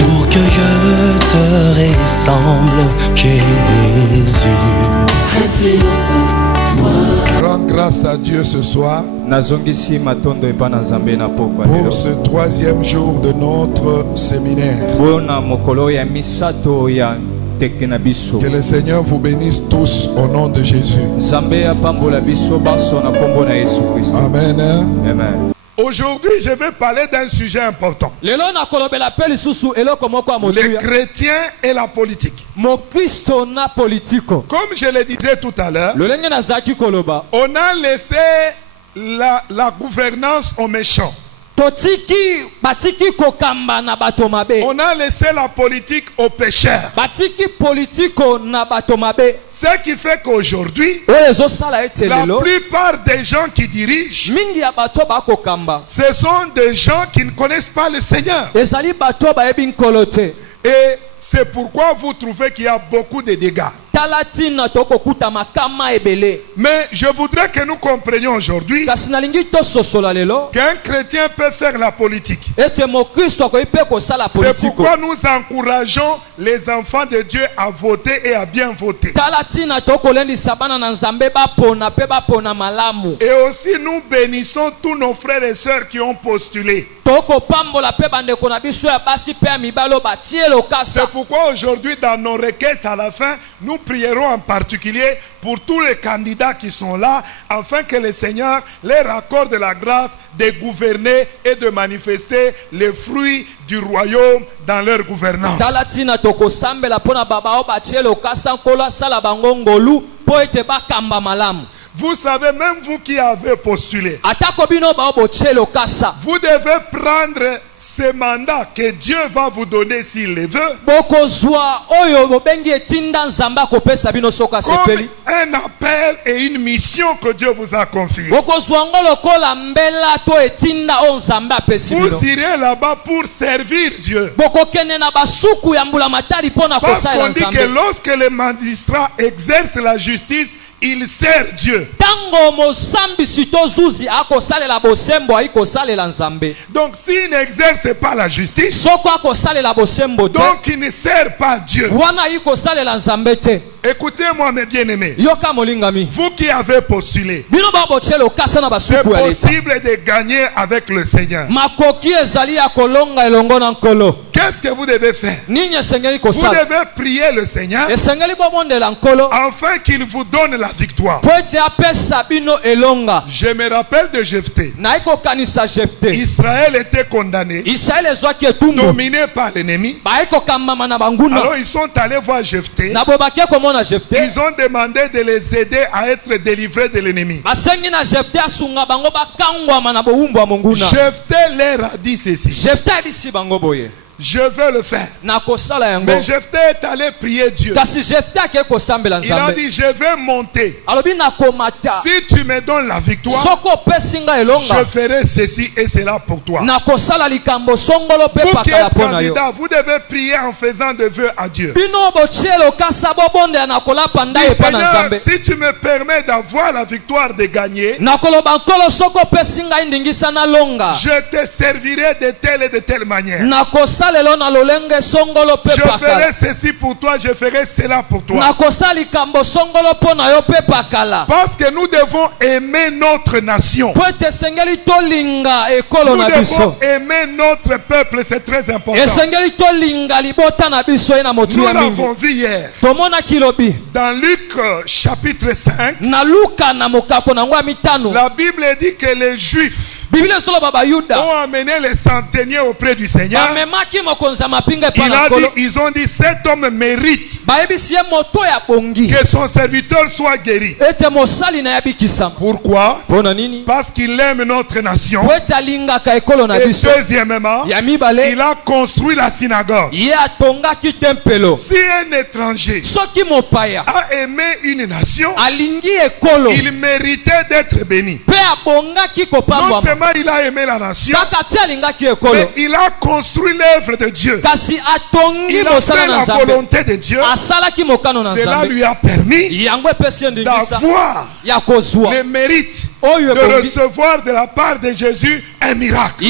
Pour que je te ressemble, Jésus. Rends grâce à Dieu ce soir pour ce 3e jour de notre séminaire. Que le Seigneur vous bénisse tous au nom de Jésus. Amen. Amen. Aujourd'hui, je vais parler d'un sujet important. Les chrétiens et la politique. Comme je le disais tout à l'heure, on a laissé la gouvernance aux méchants. On a laissé la politique aux pécheurs. Ce qui fait qu'aujourd'hui, la plupart des gens qui dirigent, ce sont des gens qui ne connaissent pas le Seigneur. Et c'est pourquoi vous trouvez qu'il y a beaucoup de dégâts. Mais je voudrais que nous comprenions aujourd'hui qu'un chrétien peut faire la politique. C'est pourquoi nous encourageons les enfants de Dieu à voter et à bien voter. Et aussi nous bénissons tous nos frères et sœurs qui ont postulé. C'est pourquoi aujourd'hui dans nos requêtes à la fin, nous prierons en particulier pour tous les candidats qui sont là, afin que le Seigneur leur accorde la grâce de gouverner et de manifester les fruits du royaume dans leur gouvernance. Vous savez, même vous qui avez postulé, vous devez prendre ce mandat que Dieu va vous donner s'il le veut, comme un appel et une mission que Dieu vous a confiée. Vous irez là-bas pour servir Dieu. Parce qu'on dit que lorsque les magistrats exercent la justice, il sert Dieu. Donc s'il n'exerce pas la justice, donc il ne sert pas Dieu. Écoutez-moi mes bien-aimés, vous qui avez postulé, c'est possible de gagner avec le Seigneur. Qu'est-ce que vous devez faire? Vous devez prier le Seigneur afin qu'il vous donne la victoire. Je me rappelle de Jephthé. Israël était condamné, dominé par l'ennemi. Alors ils sont allés voir Jephthé. Ils ont demandé de les aider à être délivrés de l'ennemi. Jephthé leur a dit ceci: je veux le faire. Mais Jephthé est allé prier Dieu. Il a dit: je vais monter. Si tu me donnes la victoire, je ferai ceci et cela pour toi. Vous qui êtes candidat, vous devez prier en faisant des vœux à Dieu. Dis, Seigneur, si tu me permets d'avoir la victoire de gagner, je te servirai de telle et de telle manière. Je ferai ceci pour toi, je ferai cela pour toi. Parce que nous devons aimer notre nation. Nous devons aimer notre peuple, c'est très important. Nous l'avons vu hier. Dans Luc chapitre 5, la Bible dit que les Juifs ont amené les centeniers auprès du Seigneur. Ils ont dit: cet homme mérite que son serviteur soit guéri. Pourquoi? Parce qu'il aime notre nation. Et deuxièmement, il a construit la synagogue. Si un étranger a aimé une nation, il méritait d'être béni. Non seulement il a aimé la nation, mais il a construit l'œuvre de Dieu. Il a fait la volonté de Dieu. Cela lui a permis d'avoir le mérite de recevoir de la part de Jésus un miracle.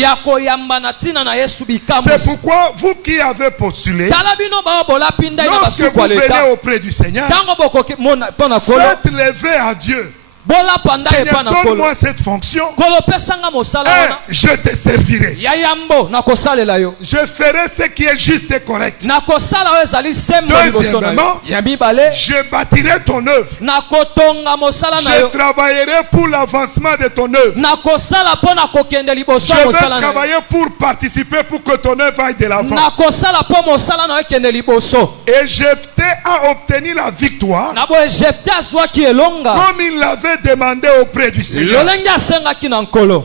C'est pourquoi vous qui avez postulé, lorsque vous venez auprès du Seigneur, faites lever à Dieu. Seigneur, donne-moi cette fonction et je te servirai. Je ferai ce qui est juste et correct. Deuxièmement, je bâtirai ton œuvre. Je travaillerai pour l'avancement de ton œuvre. Je vais travailler pour participer pour que ton œuvre aille de l'avant. Et Jephthé a obtenu la victoire comme il l'avait demandé auprès du Seigneur.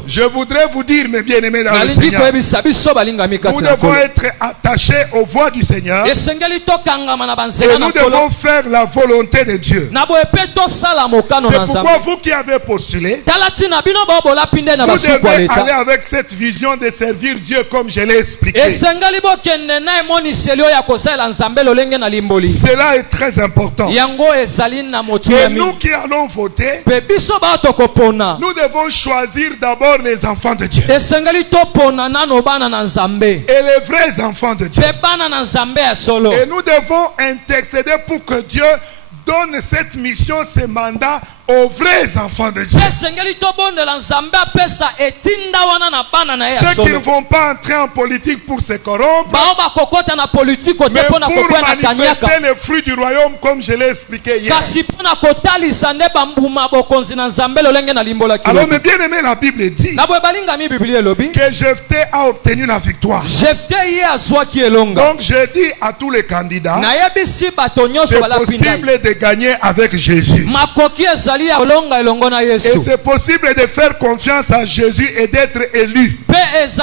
Je voudrais vous dire, mes bien-aimés dans le Seigneur, nous devons être attachés aux voies du Seigneur et nous devons faire la volonté de Dieu. C'est pourquoi vous qui avez postulé, vous devez aller avec cette vision de servir Dieu comme je l'ai expliqué. Cela est très important. Et nous qui allons voter, nous devons choisir d'abord les enfants de Dieu et les vrais enfants de Dieu. Et nous devons intercéder pour que Dieu donne cette mission, ce mandat aux vrais enfants de Dieu. Ceux qui ne vont pas entrer en politique pour se corrompre, mais pour manifester les fruits du royaume comme je l'ai expliqué hier. Alors mes bien-aimés, la Bible dit que Jephthé a obtenu la victoire. Donc je dis à tous les candidats, c'est possible de gagner avec Jésus. Et c'est possible de faire confiance à Jésus et d'être élu. Parce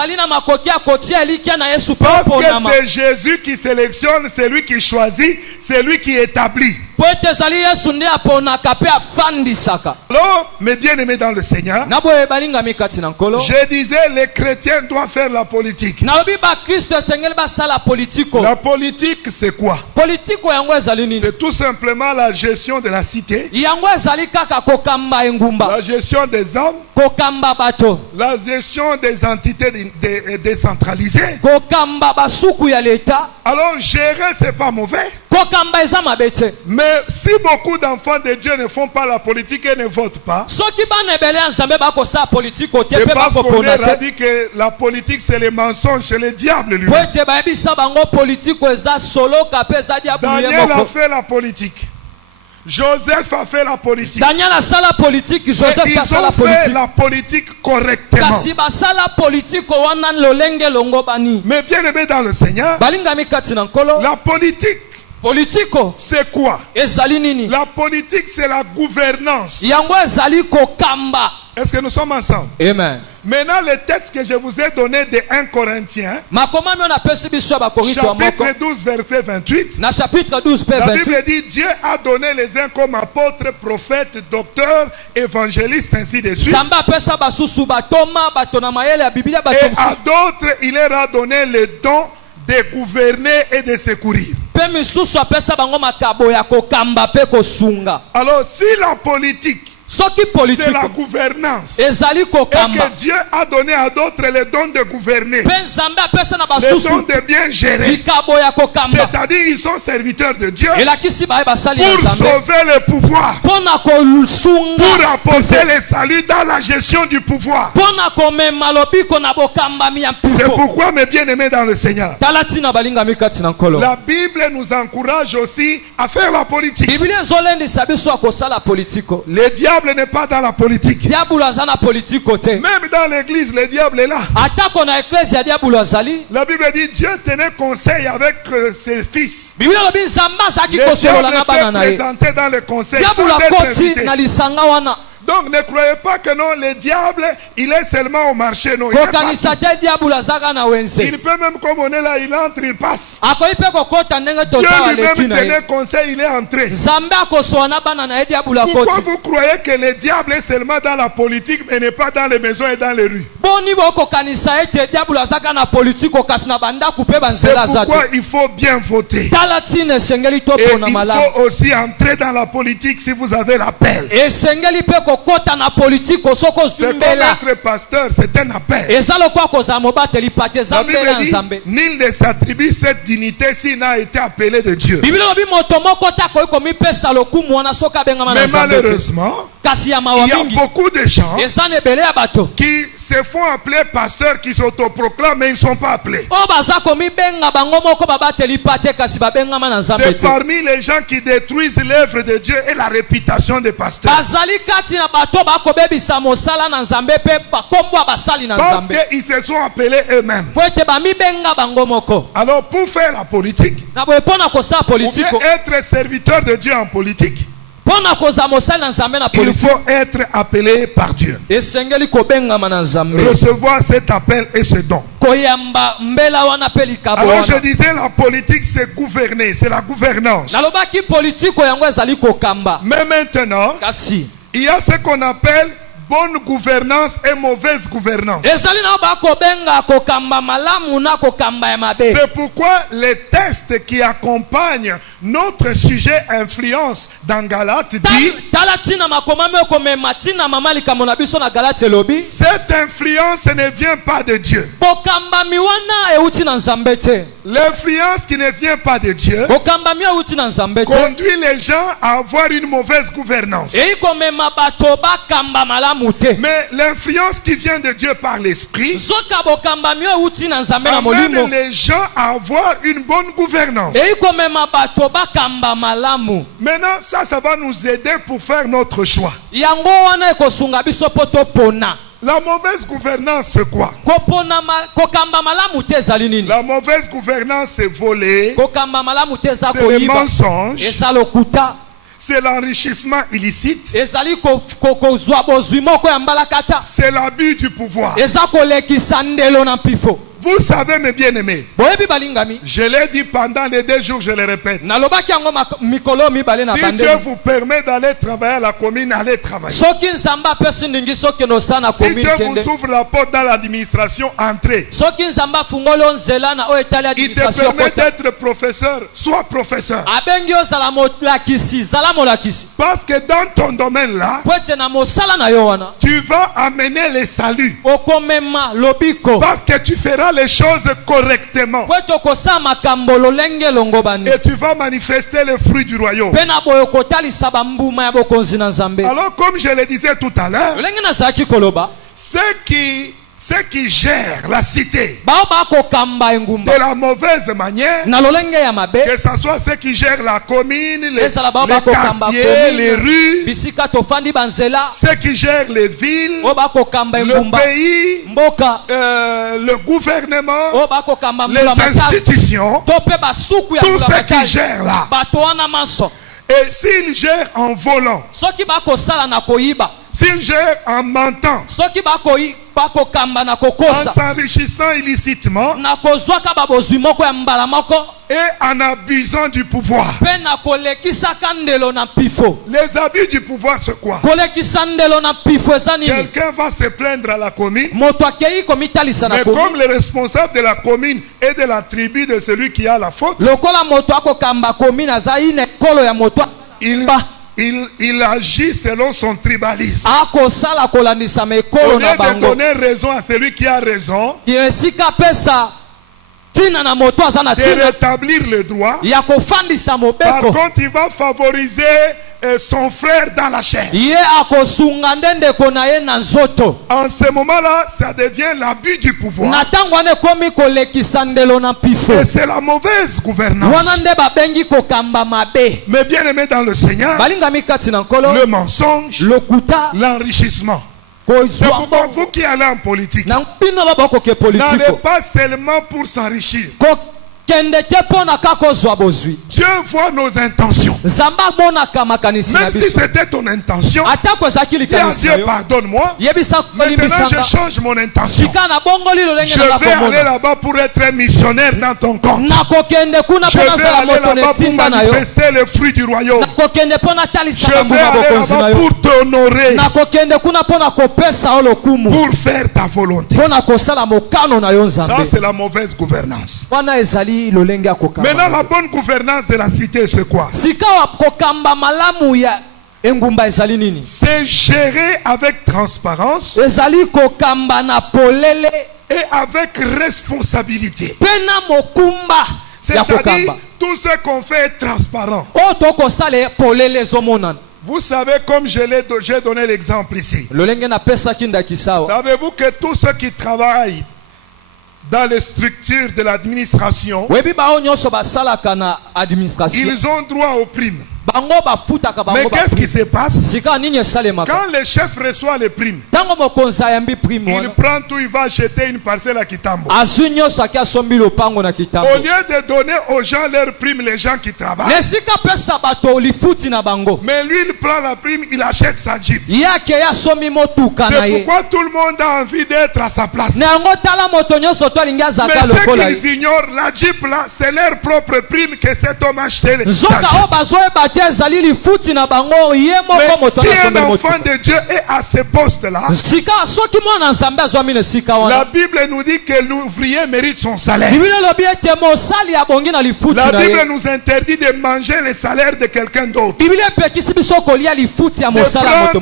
que c'est Jésus qui sélectionne, c'est lui qui choisit, c'est lui qui établit. Alors, mes bien-aimés dans le Seigneur, je disais, les chrétiens doivent faire la politique. La politique, c'est quoi? C'est tout simplement la gestion de la cité, la gestion des hommes, la gestion des entités décentralisées. Alors, gérer, c'est pas mauvais. Mais si beaucoup d'enfants de Dieu ne font pas la politique et ne votent pas, c'est parce qu'on leur a dit que la politique c'est le mensonge, c'est le diable lui. Daniel a fait la politique. Joseph a fait la politique. Daniel a fait la politique. Joseph a fait la politique correctement. Mais bien aimé dans le Seigneur, la politique, c'est quoi? La politique, c'est la gouvernance. Est-ce que nous sommes ensemble? Amen. Maintenant, le texte que je vous ai donné de 1 Corinthiens, chapitre 12, verset 28, la Bible dit Dieu a donné les uns comme apôtres, prophètes, docteurs, évangélistes, ainsi de suite. Et à d'autres, il leur a donné le don de gouverner et de secourir. Alors, si la politique, c'est la gouvernance, et que Dieu a donné à d'autres le don de gouverner, le don de bien gérer, c'est-à-dire ils sont serviteurs de Dieu pour sauver le pouvoir, pour apporter le salut dans la gestion du pouvoir. C'est pourquoi, mes bien-aimés dans le Seigneur, la Bible nous encourage aussi à faire la politique. Le diable n'est pas dans la politique. Même dans l'église, le diable est là. La Bible dit Dieu tenait conseil avec ses fils. Le diable s'est présenté dans le conseil. Donc ne croyez pas que non, le diable, il est seulement au marché. Non, il peut même, comme on est là, il entre, il passe. Dieu lui-même tenait conseil, il est entré. Pourquoi vous croyez que le diable est seulement dans la politique, mais n'est pas dans les maisons et dans les rues? C'est pourquoi il faut bien voter. Et il faut aussi entrer dans la politique si vous avez l'appel. C'est comme être pasteur, c'est un appel. La Bible dit, nul ne s'attribue cette dignité s'il n'a été appelé de Dieu. Mais malheureusement, il y a beaucoup de gens qui se font appeler pasteurs, qui s'autoproclament, mais ils ne sont pas appelés. C'est parmi les gens qui détruisent l'œuvre de Dieu et la réputation des pasteurs. Parce qu'ils se sont appelés eux-mêmes. Alors pour faire la politique, ou bien être serviteur de Dieu en politique, il faut être appelé par Dieu. Recevoir cet appel et ce don. Alors je disais, la politique c'est gouverner, c'est la gouvernance. Mais maintenant, il y a ce qu'on appelle bonne gouvernance et mauvaise gouvernance. C'est pourquoi les textes qui accompagnent notre sujet influence dans Galates dit cette influence ne vient pas de Dieu. L'influence qui ne vient pas de Dieu conduit les gens à avoir une mauvaise gouvernance. Mais l'influence qui vient de Dieu par l'esprit amène les gens à avoir une bonne gouvernance. Maintenant, ça va nous aider pour faire notre choix. La mauvaise gouvernance, c'est quoi? La mauvaise gouvernance, c'est voler, c'est le mensonge, c'est l'enrichissement illicite, c'est l'abus du pouvoir. Vous savez, mes bien-aimés, je l'ai dit pendant les 2 jours, je le répète. Si Dieu vous permet d'aller travailler à la commune, allez travailler. Si Dieu vous ouvre la porte dans l'administration, entrez. Il te permet d'être professeur, sois professeur. Parce que dans ton domaine là, tu vas amener le salut. Parce que tu feras les choses correctement. Et tu vas manifester le fruit du royaume. Alors comme je le disais tout à l'heure, ceux qui gèrent la cité de la mauvaise manière, que ce soit ceux qui gèrent la commune, les quartiers, les rues, ceux qui gèrent les villes, le pays, le gouvernement, les institutions, tous ceux qui gèrent là. Et s'ils gèrent en volant, s'ils gèrent en mentant, en s'enrichissant illicitement et en abusant du pouvoir. Les abus du pouvoir, c'est quoi? Quelqu'un va se plaindre à la commune, mais comme le responsable de la commune et de la tribu de celui qui a la faute, il agit selon son tribalisme. Au lieu de donner raison à celui qui a raison, de rétablir le droit, par contre il va favoriser son frère dans la chair. En ce moment-là, ça devient l'abus du pouvoir. Et c'est la mauvaise gouvernance. Mais bien aimé dans le Seigneur, le mensonge, l'enrichissement. C'est pourquoi vous qui allez en politique, n'allez pas seulement pour s'enrichir. Dieu voit nos intentions. Même si c'était ton intention, dis à Dieu, pardonne-moi. Maintenant, je change mon intention. Je vais aller là-bas pour être un missionnaire dans ton compte. Je vais aller là-bas pour manifester le fruit du royaume. Je vais aller là-bas pour t'honorer, pour faire ta volonté. Ça, c'est la mauvaise gouvernance. Maintenant, la bonne gouvernance de la cité, c'est quoi? C'est gérer avec transparence et avec responsabilité. C'est-à-dire, tout ce qu'on fait est transparent. Vous savez, comme j'ai donné l'exemple ici, savez-vous que tous ceux qui travaillent dans les structures de l'administration, ils ont droit aux primes. Mais qu'est-ce qui se passe? Quand le chef reçoit les primes, il prend tout, il va acheter une parcelle à Kitambo. Au lieu de donner aux gens leurs primes, les gens qui travaillent, mais lui il prend la prime, il achète sa Jeep. C'est pourquoi tout le monde a envie d'être à sa place. Mais ce qu'ils ignorent, la Jeep là, c'est leur propre prime que cet homme a acheté. Mais si un enfant de Dieu est à ce poste-là, la Bible nous dit que l'ouvrier mérite son salaire. La Bible nous interdit de manger le salaire de quelqu'un d'autre, de prendre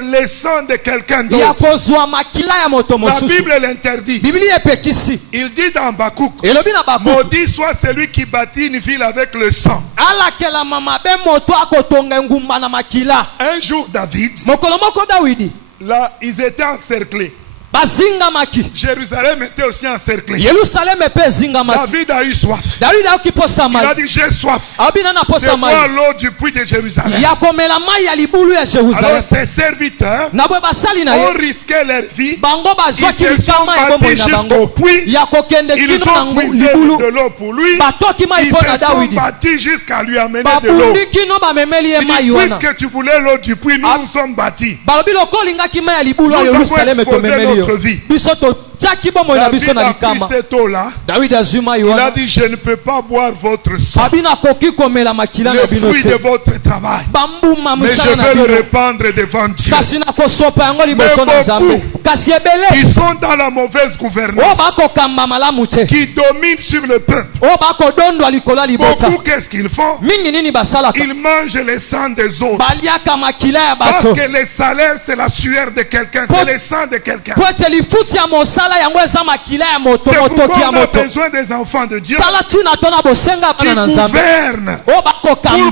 le sang de quelqu'un d'autre. La Bible l'interdit. Il dit dans Habakkuk, maudit soit celui qui bâtit une ville avec le sang. Un jour David, là ils étaient encerclés. Jérusalem était aussi encerclée. David a eu soif. Il a dit j'ai soif de boire l'eau du puits de Jérusalem. Alors ses serviteurs ont risqué leur vie. Ils se sont battus jusqu'au puits. Ils ont puisé de l'eau pour lui. Ils se sont battus jusqu'à lui amener de l'eau. Puisque tu voulais l'eau du puits, nous nous sommes battus. Nous avons exposé notre vie. David a pris cette eau-là. Il a dit je ne peux pas boire votre sang, le fruit de votre travail, mais je vais le répandre devant Dieu. Mais beaucoup qui sont dans la mauvaise gouvernance, qui dominent sur le peuple, beaucoup qu'est-ce qu'ils font? Ils mangent le sang des autres, parce que le salaire c'est la sueur de quelqu'un, c'est le sang de quelqu'un. C'est pourquoi on a besoin des enfants de Dieu qui gouvernent pour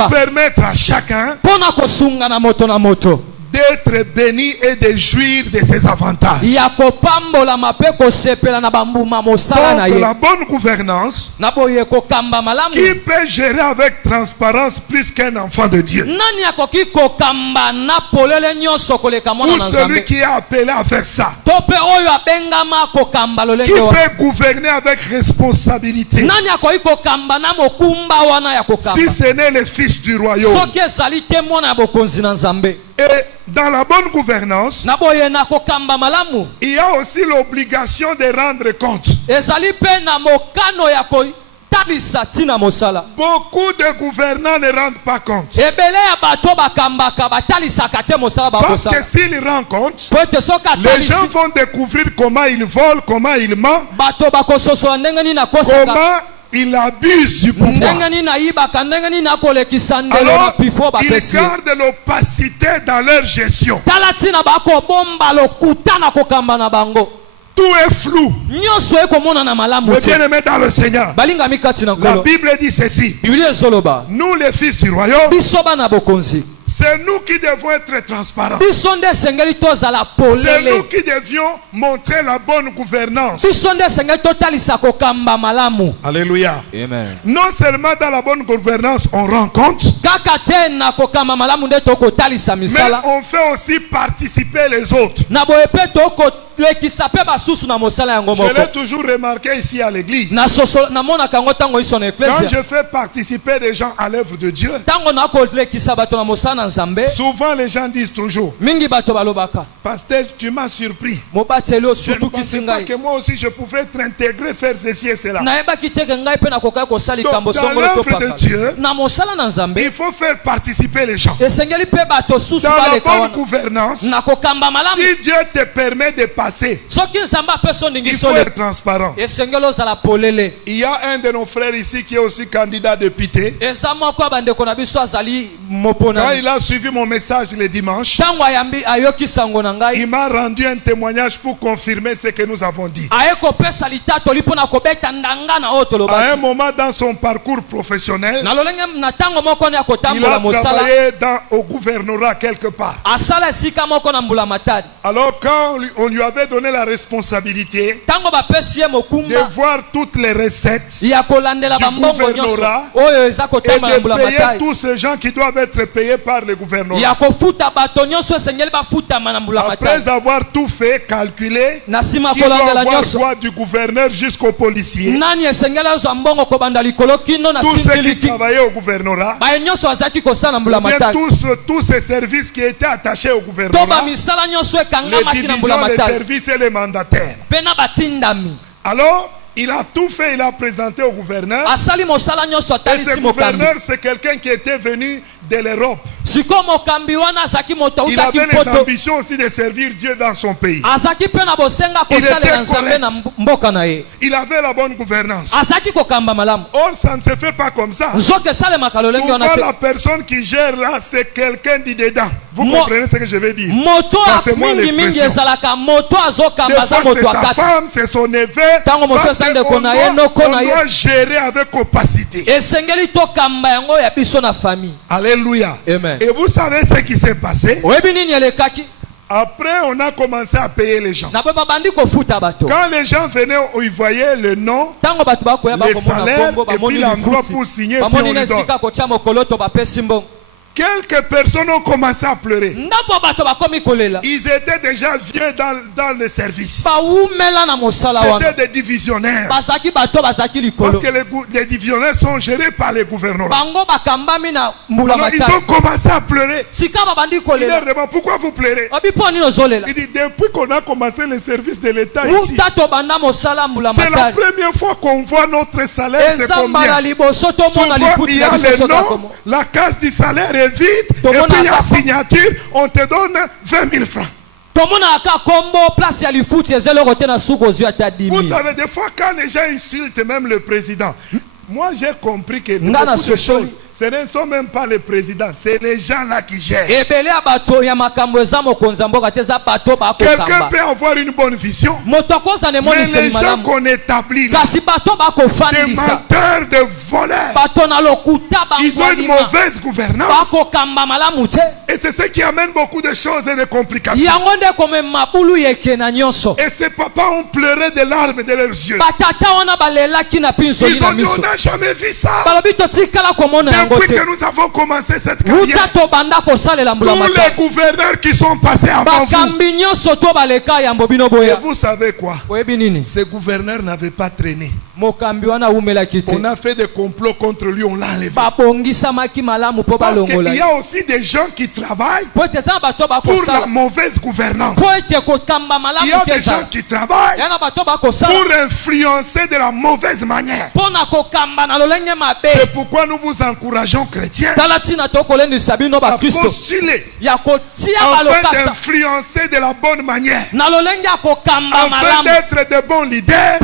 permettre à chacun d'être béni et de jouir de ses avantages. Donc la bonne gouvernance, qui peut gérer avec transparence plus qu'un enfant de Dieu? Pour celui qui est appelé à faire ça, qui peut gouverner avec responsabilité, si ce n'est le fils du royaume. Et dans la bonne gouvernance, il y a aussi l'obligation de rendre compte. Beaucoup de gouvernants ne rendent pas compte. Parce que s'ils rendent compte, les gens vont découvrir comment ils volent, comment ils mentent, comment ils abusent du pouvoir. Alors, ils gardent l'opacité dans leur gestion. Tout est flou. Mais bien aimé dans le Seigneur, la Bible dit ceci: nous les fils du royaume, C'est nous qui devons être transparents. C'est nous qui devions montrer la bonne gouvernance. Alléluia. Amen. Non seulement dans la bonne gouvernance on rend compte, mais on fait aussi participer les autres. Je l'ai toujours remarqué ici à l'église. Quand je fais participer des gens à l'œuvre de Dieu, souvent les gens disent toujours, Pasteur, tu m'as surpris. Je ne pensais pas que moi aussi je pouvais être intégré, faire ceci et cela. Donc, dans l'œuvre de Dieu, il faut faire participer les gens. Dans la bonne gouvernance, si Dieu te permet de passer, il faut être transparent. Il y a un de nos frères ici qui est aussi candidat député. Quand il a suivi mon message le dimanche, il m'a rendu un témoignage pour confirmer ce que nous avons dit. À un moment dans son parcours professionnel, il a travaillé au gouvernorat quelque part. Alors quand on lui avait donné la responsabilité de voir toutes les recettes du gouvernorat et de payer tous ces gens qui doivent être payés par le gouvernorat. Après avoir tout fait, calculé, qui doit avoir quoi du gouverneur jusqu'au policier, tous ceux qui travaillaient au gouvernorat, tous ces services qui étaient attachés au gouvernorat, les divisions, les services et les mandataires. Alors, il a tout fait, il a présenté au gouverneur. Et ce gouverneur, c'est quelqu'un qui était venu de l'Europe. Il avait les ambitions aussi de servir Dieu dans son pays. Il était correct. Il avait la bonne gouvernance. Or, ça ne se fait pas comme ça. Souvent, la personne qui gère là, c'est quelqu'un du dedans. Vous comprenez ce que je veux dire? C'est moi l'expression. Des fois, c'est sa femme, c'est son évêque. On doit gérer avec opacité. Alléluia. Amen. Et vous savez ce qui s'est passé? Après, on a commencé à payer les gens. Quand les gens venaient, ils voyaient le nom, les salaires, et puis l'enveloppe pour signer, et puis on lui donne. Quelques personnes ont commencé à pleurer. Ils étaient déjà vieux dans le service. C'était des divisionnaires. Parce que les divisionnaires sont gérés par les gouvernements. Alors ils ont commencé à pleurer. Il leur demande pourquoi vous pleurez. Il dit depuis qu'on a commencé le service de l'État ici, c'est la première fois qu'on voit notre salaire. C'est combien? Souvent il y a le nom, la case du salaire est vide, et puis il y a signature, on te donne 20 000 francs. Vous savez, des fois quand les gens insultent même le président, moi j'ai compris que beaucoup de choses, ce ne sont même pas les présidents, c'est les gens là qui gèrent. Quelqu'un peut avoir une bonne vision, mais les gens qu'on établit là, des menteurs, des voleurs, ils ont une mauvaise gouvernance. Et c'est ce qui amène beaucoup de choses et de complications. Et ces papas ont pleuré des larmes de leurs yeux. Ils ont dit on n'a jamais vu ça. Depuis que nous avons commencé cette carrière, tous les gouverneurs qui sont passés avant vous. Et vous savez quoi? Ces gouverneurs n'avaient pas traîné. On a fait des complots contre lui, on l'a enlevé. Parce qu'il y a aussi des gens qui travaillent pour la mauvaise gouvernance. Il y a des gens qui travaillent pour influencer de la mauvaise manière. C'est pourquoi nous vous encourageons, chrétiens, à postuler afin d'influencer de la bonne manière, afin d'être de bons leaders,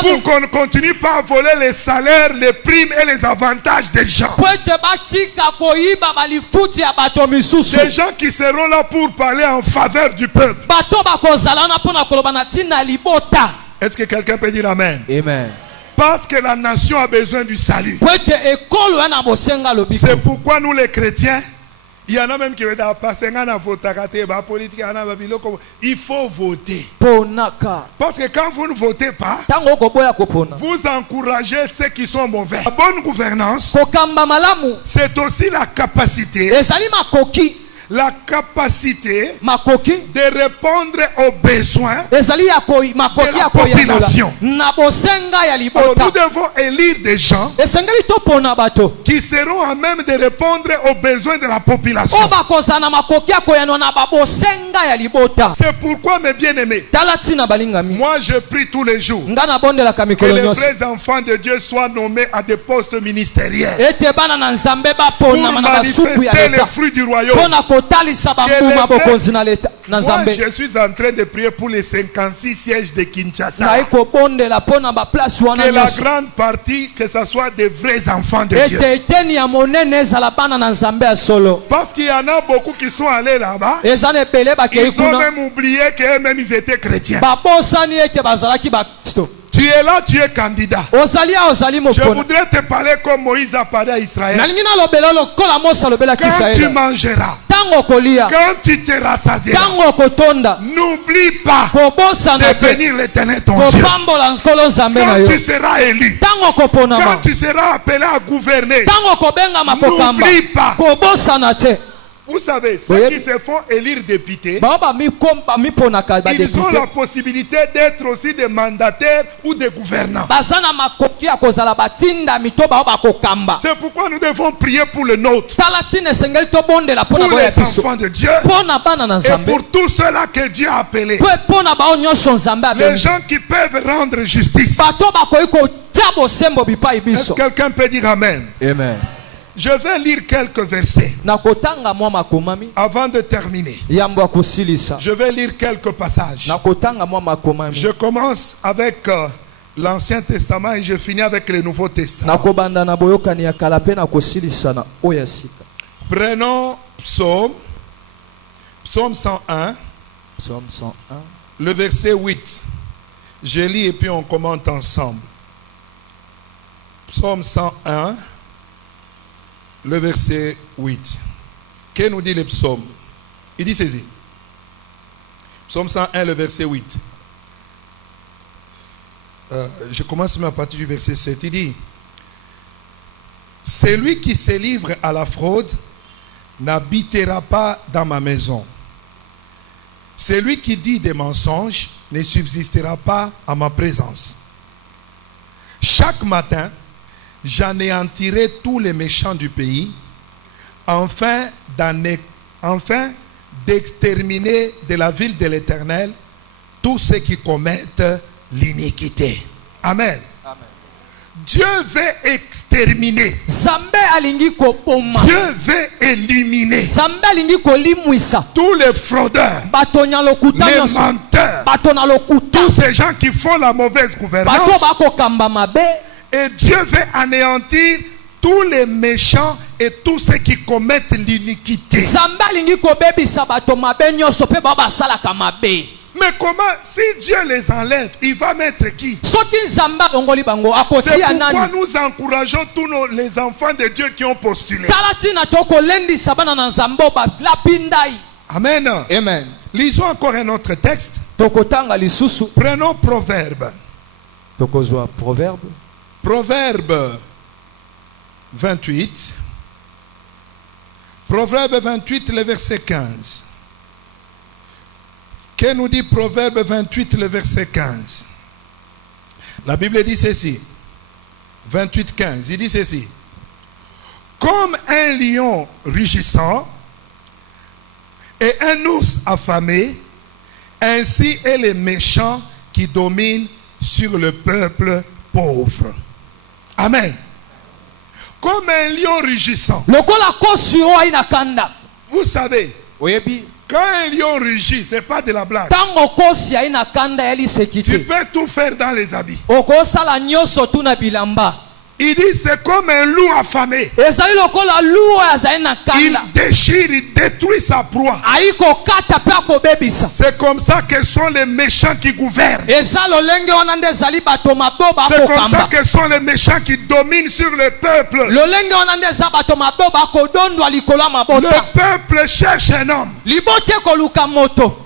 pour qu'on ne continue pas à voler les salaires, les primes et les avantages des gens. Des gens qui seront là pour parler en faveur du peuple. Est-ce que quelqu'un peut dire amen? Amen. Parce que la nation a besoin du salut. C'est pourquoi nous les chrétiens, Il y en a même qui veulent passer à voter, politique, il faut voter. Parce que quand vous ne votez pas, vous encouragez ceux qui sont mauvais. La bonne gouvernance, c'est aussi la capacité de répondre aux besoins de la population. Alors nous devons élire des gens qui seront à même de répondre aux besoins de la population. C'est pourquoi, mes bien-aimés, moi je prie tous les jours que les vrais enfants de Dieu soient nommés à des postes ministériels pour manifester les fruits du royaume. Moi, je suis en train de prier pour les 56 sièges de Kinshasa. Que la grande partie, que ce soit des vrais enfants de Dieu. Parce qu'il y en a beaucoup qui sont allés là-bas. Ils ont même oublié qu'eux-mêmes ils étaient chrétiens. Tu es là, tu es candidat. Je voudrais te parler comme Moïse a parlé à Israël. Quand tu mangeras, quand tu te rassasieras, n'oublie pas de bénir l'Éternel ton Dieu. Quand tu seras élu, quand tu seras appelé à gouverner, n'oublie pas. Vous savez, ceux qui se font élire députés, ils ont la possibilité d'être aussi des mandataires ou des gouvernants. C'est pourquoi nous devons prier pour le nôtre, pour les enfants de Dieu et pour tous ceux-là que Dieu a appelés. Les gens qui peuvent rendre justice. Est-ce que quelqu'un peut dire Amen? Amen. Je vais lire quelques versets avant de terminer. Je vais lire quelques passages. Je commence avec l'Ancien Testament et je finis avec le Nouveau Testament. Prenons Psaume 101, le verset 8. Je lis et puis on commente ensemble. Psaume 101. Le verset 8. Que nous dit le psaume? Il dit ceci. Psaume 101, le verset 8. Je commence à partir du verset 7. Il dit: celui qui se livre à la fraude n'habitera pas dans ma maison. Celui qui dit des mensonges ne subsistera pas à ma présence. Chaque matin, j'anéantirai tous les méchants du pays, afin d'exterminer de la ville de l'Éternel tous ceux qui commettent l'iniquité. Amen. Amen. Dieu veut exterminer. Dieu veut éliminer tous les fraudeurs, les menteurs, tous ces gens qui font la mauvaise gouvernance. Et Dieu veut anéantir tous les méchants et tous ceux qui commettent l'iniquité. Mais comment, si Dieu les enlève, il va mettre qui? C'est pourquoi nous encourageons tous les enfants de Dieu qui ont postulé. Amen. Amen. Lisons encore un autre texte. Prenons Proverbe. Proverbe 28. Proverbe 28, le verset 15. Que nous dit Proverbe 28, le verset 15? La Bible dit ceci. 28, 15. Il dit ceci. Comme un lion rugissant et un ours affamé, ainsi est les méchants qui dominent sur le peuple pauvre. Amen. Comme un lion rugissant. Vous savez, quand un lion rugit, ce n'est pas de la blague. Tu peux tout faire dans les habits. Il dit c'est comme un loup affamé. Il déchire, il détruit sa proie. C'est comme ça que sont les méchants qui gouvernent. C'est comme ça que sont les méchants qui dominent sur le peuple. Le peuple cherche un homme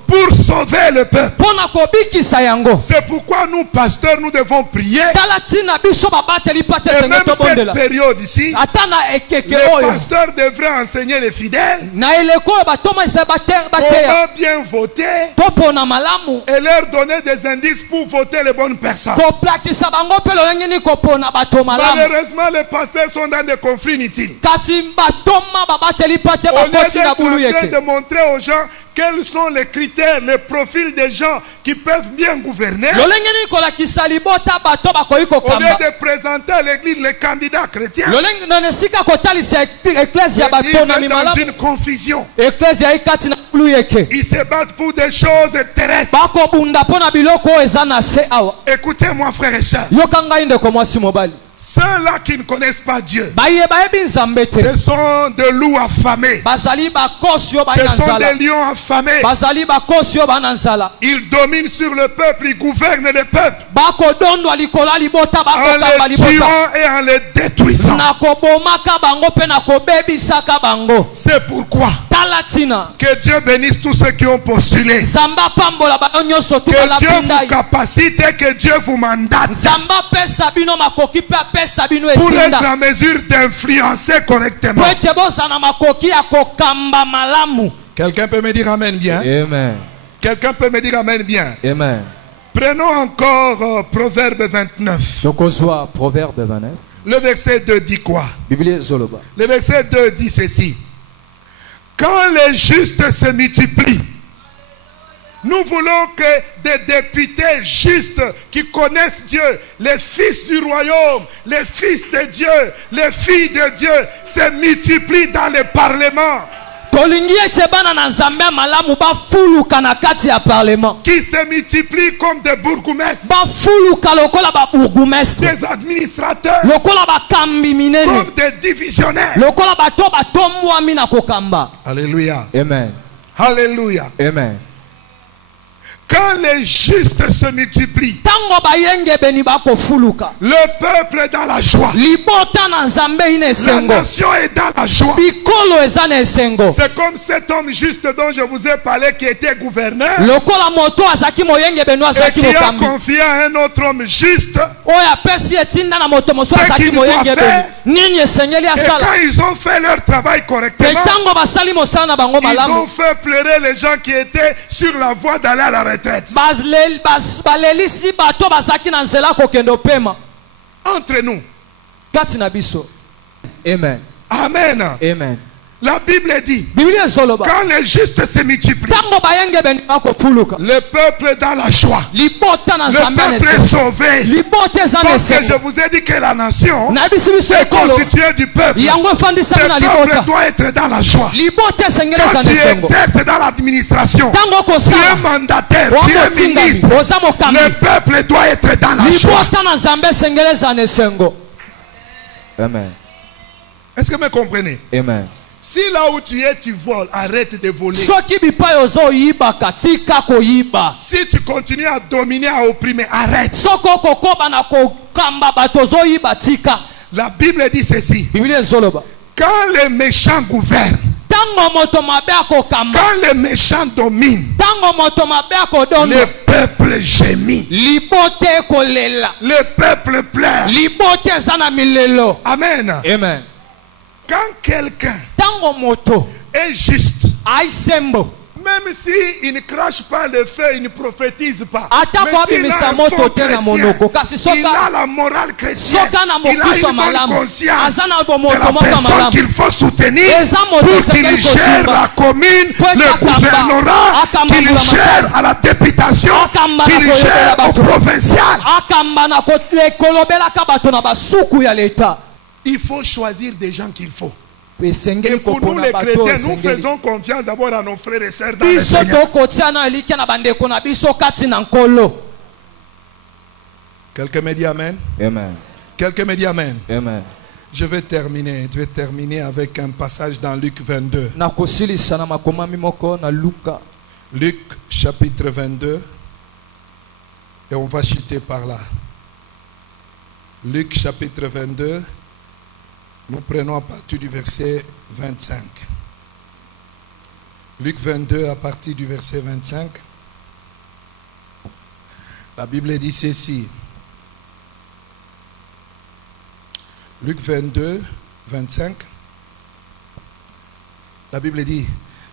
pour sauver le peuple. C'est pourquoi nous, pasteurs, nous devons prier. Et même cette période ici, les pasteurs devraient enseigner les fidèles comment bien voter et leur donner des indices pour voter les bonnes personnes. Malheureusement, les pasteurs sont dans des conflits inutiles. Au lieu d'être en train de montrer aux gens quels sont les critères, les profils des gens qui peuvent bien gouverner, au lieu de présenter à l'église les candidats chrétiens, ils sont dans une confusion. Ils se battent pour des choses terrestres. Écoutez-moi, frères et sœurs. Ceux-là qui ne connaissent pas Dieu, ce sont des loups affamés. Ce sont des lions affamés. Ils dominent sur le peuple, ils gouvernent le peuple en les tuant et en les détruisant. C'est pourquoi que Dieu bénisse tous ceux qui ont postulé. Que Dieu vous capacite et que Dieu vous mandate pour être en mesure d'influencer correctement. Quelqu'un peut me dire amen bien? Amen. Quelqu'un peut me dire amen bien? Amen. Prenons encore Proverbe 29. Proverbe 29. Le verset 2 dit quoi? Le verset 2 dit ceci. Quand les justes se multiplient, nous voulons que des députés justes qui connaissent Dieu, les fils du royaume, les fils de Dieu, les filles de Dieu, se multiplient dans le Parlement. Qui se multiplient comme des bourgmestres, des administrateurs, comme des divisionnaires. Alléluia. Amen. Alléluia. Amen. Quand les justes se multiplient, le peuple est dans la joie. La nation est dans la joie. C'est comme cet homme juste dont je vous ai parlé qui était gouverneur et qui a confié à un autre homme juste ce qu'il doit faire. Et quand ils ont fait leur travail correctement, ils ont fait pleurer les gens qui étaient sur la voie d'aller à la retraite. Entre nous. Amen. Amen. Amen. La Bible dit, quand les justes se multiplient, le peuple est dans la joie. Le peuple est sauvé. Parce que je vous ai dit que la nation est constituée du peuple. Le peuple doit être dans la joie. Quand tu exerces dans l'administration, tu es mandataire, tu es ministre, le peuple doit être dans la joie. Amen. Est-ce que vous me comprenez? Amen. Si là où tu es, tu voles, arrête de voler. Si tu continues à dominer, à opprimer, arrête. La Bible dit ceci. Quand les méchants gouvernent, quand les méchants dominent, le peuple gémit. Le peuple pleure. Amen. Amen. Quand quelqu'un est juste, même s'il ne crache pas le feu, il ne prophétise pas, mais s'il a un fond chrétien, il a la morale chrétienne, il a une bonne conscience, c'est la personne qu'il faut soutenir pour qu'il gère la commune, le gouvernorat, qu'il gère à la députation, qu'il gère au provincial. Il faut choisir des gens qu'il faut. Et pour nous les chrétiens, nous faisons confiance d'abord à nos frères et sœurs dans le Seigneur. Quelqu'un me dit amen? Amen. Quelqu'un me dit Amen. Amen. Je vais terminer avec un passage dans Luc 22. Luc chapitre 22. Et on va chuter par là. Luc chapitre 22. Nous prenons à partir du verset 25. Luc 22 à partir du verset 25. La Bible dit ceci. Luc 22, 25. La Bible dit,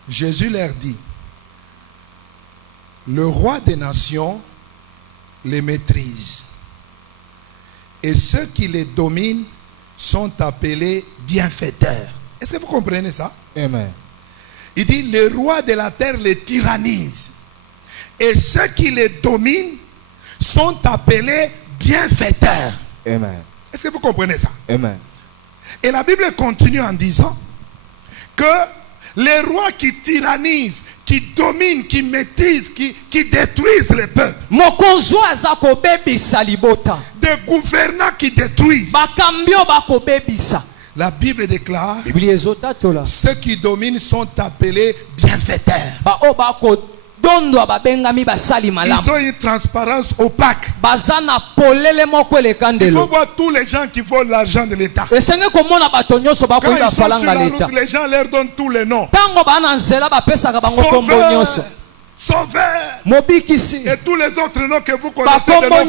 Jésus leur dit, le roi des nations les maîtrise. Et ceux qui les dominent sont appelés bienfaiteurs. Est-ce que vous comprenez ça? Amen. Il dit, le roi de la terre les tyrannise. Et ceux qui les dominent sont appelés bienfaiteurs. Amen. Est-ce que vous comprenez ça? Amen. Et la Bible continue en disant que les rois qui tyrannisent, qui dominent, qui maîtrisent, qui détruisent les peuples, des gouvernants qui détruisent, la Bible déclare, ceux qui dominent sont appelés bienfaiteurs. Ils ont une transparence opaque. Il faut voir tous les gens qui volent l'argent de l'État. Quand ils sont sur la route, les gens leur donnent tous les noms. Sauveur, et tous les autres noms que vous connaissez de nos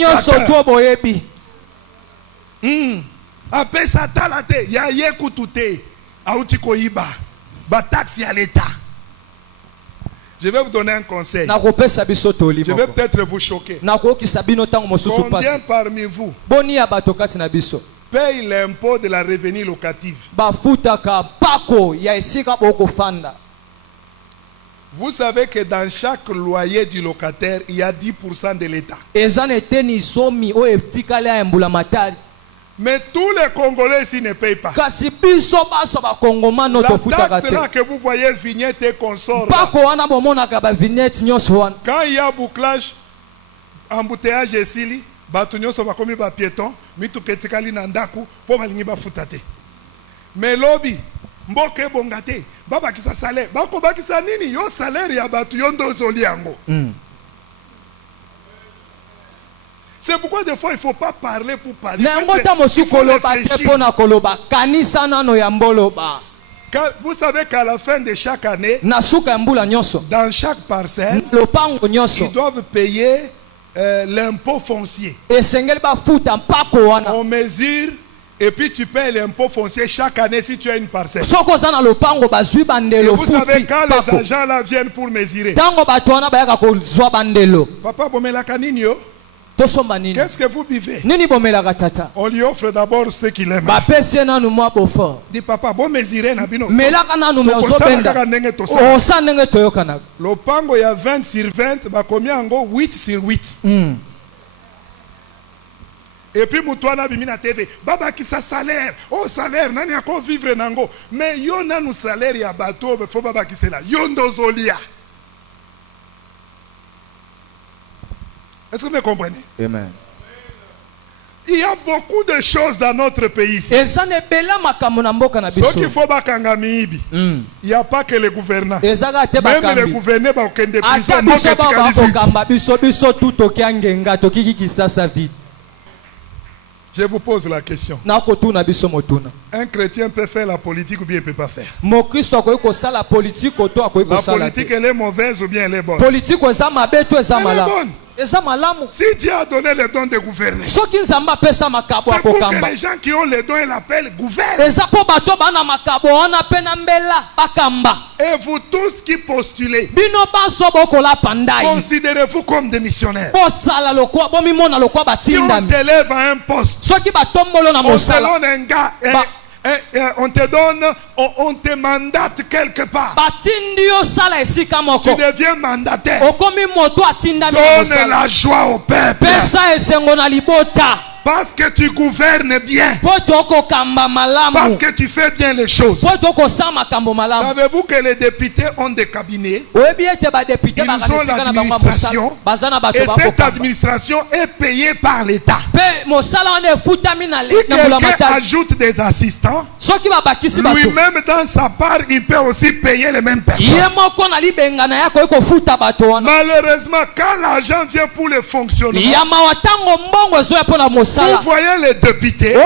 Après ça, talate, ya yekutute, autikoiba, bataxi à l'État. Je vais vous donner un conseil. Je vais peut-être vous choquer. Combien parmi vous paye l'impôt de la revenu locative? Vous savez que dans chaque loyer du locataire, il y a 10% de l'État. Mais tous les Congolais ici ne payent pas. La taxe là que vous voyez, vignette et consort, quand il y a bouclage, embouteillage et sili, batunyoso bakomi ba piéton, mituketikali nandaku, po balingi ba futate. Mais lobby, mboke bongate, baba kisa salaire, bako bakisa nini yo salaire ya batu yondo zoliango. C'est pourquoi des fois il ne faut pas parler pour parler. Il faut réfléchir. Vous savez qu'à la fin de chaque année, dans chaque parcelle, ils doivent payer l'impôt foncier. On mesure et puis tu payes l'impôt foncier chaque année si tu as une parcelle. Et vous savez quand les agents là viennent pour mesurer. Papa bomela kaninyo. Qu'est-ce que vous buvez? On lui offre d'abord ce qu'il aime. Dit papa, bon mesurer na bino. Le pango ya 20 sur 20, ba combien ango 8 sur 8. Et puis mutwana bimina TV, baba ki sa salaire, oh salaire nani ako vivre nango. Mais yo nanu salaire ya bateau, faut baba ki c'est là. Yondo zolia. Est-ce que vous comprenez? Amen. Il y a beaucoup de choses dans notre pays. Ce qu'il faut il n'y a pas que les gouvernants. Même les gouvernés vont Je vous pose la question. Un chrétien peut faire la politique ou bien il ne peut pas faire. La politique elle est mauvaise ou bien elle est bonne? Elle est bonne. Si Dieu a donné le don de gouverner, c'est pour que les gens qui ont le don, ils l'appellent gouvernent. Et vous tous qui postulez, considérez-vous comme des missionnaires. Si on t'élève à un poste, on te donne un gars, on te donne, on te mandate quelque part. Tu deviens mandataire. Donne la joie au peuple. Parce que tu gouvernes bien. Parce que tu fais bien les choses. Savez-vous que les députés ont des cabinets? Ils ont l'administration. Et cette administration est payée par l'État. Si quelqu'un ajoute des assistants, lui-même dans sa part, il peut aussi payer les mêmes personnes. Malheureusement, quand l'argent vient pour le fonctionnement, vous voyez les députés,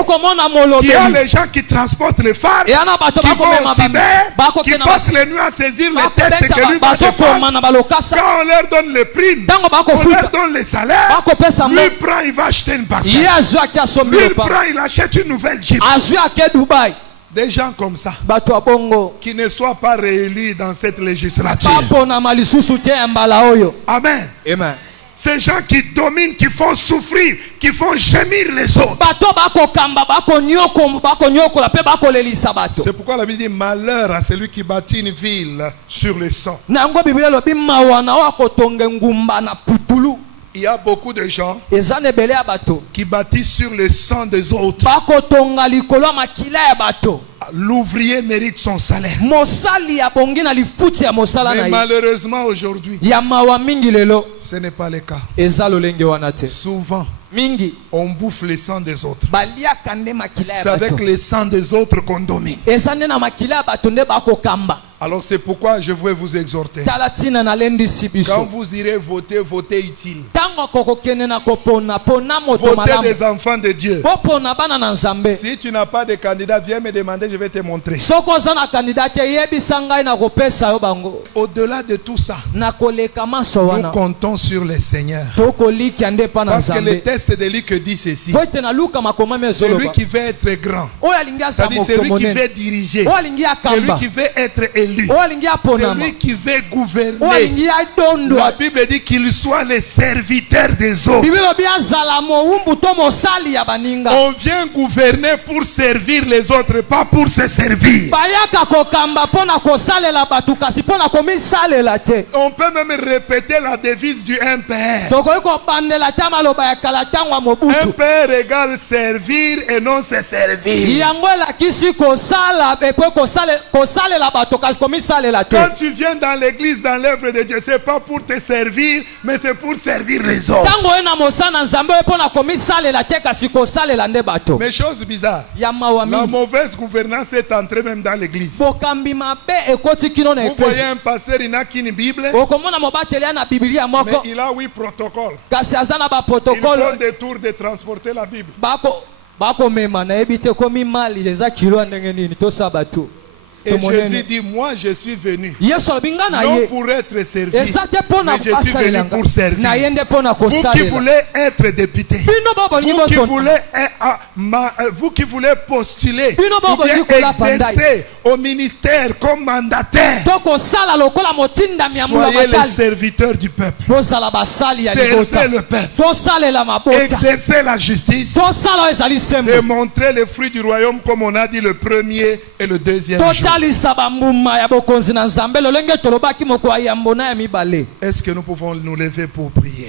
il y a les gens qui transportent les phares, qui vont au cyber, qui passent les nuits à saisir les tests que lui va se faire. Quand on leur donne les primes, on leur donne les salaires, lui prend, il va acheter une parcelle. Lui prend, il achète une nouvelle Jeep. Des gens comme ça, qui ne soient pas réélus dans cette législature. Amen. Amen. Ces gens qui dominent, qui font souffrir, qui font gémir les autres. C'est pourquoi la Bible dit malheur à celui qui bâtit une ville sur le sang. Il y a beaucoup de gens qui bâtissent sur le sang des autres. L'ouvrier mérite son salaire. Mais malheureusement aujourd'hui, ce n'est pas le cas. Souvent, on bouffe le sang des autres. C'est avec le sang des autres qu'on domine. Alors c'est pourquoi je veux vous exhorter. Quand vous irez voter, votez utile. Votez des enfants de Dieu. Si tu n'as pas de candidat, viens me demander, je vais te montrer. Au-delà de tout ça, nous comptons sur le Seigneur. Parce que le test de Luc dit ceci. Celui qui veut être grand, c'est-à-dire celui qui veut diriger, celui qui veut être élu, celui qui veut gouverner, la Bible dit qu'il soit le serviteur des autres. On vient gouverner pour servir les autres, pas pour se servir. On peut même répéter la devise du MPR. MPR égale servir et non se servir. Quand tu viens dans l'église, dans l'œuvre de Dieu, c'est pas pour te servir, mais c'est pour servir les autres. Mais chose bizarre, la mauvaise gouvernance est entrée même dans l'église. Vous voyez un pasteur, il n'a qu'une Bible, mais il a 8 protocoles. Ils font des tours de transporter la Bible. Et Jésus dit, moi je suis venu non pour être servi, mais je suis venu pour servir. Vous qui voulez être député, vous qui voulez postuler ou bien exercer au ministère comme mandataire, soyez les serviteurs du peuple. Servez le peuple. Exercez la justice. Démontrez les fruits du royaume comme on a dit le premier et le deuxième jour. Est-ce que nous pouvons nous lever pour prier?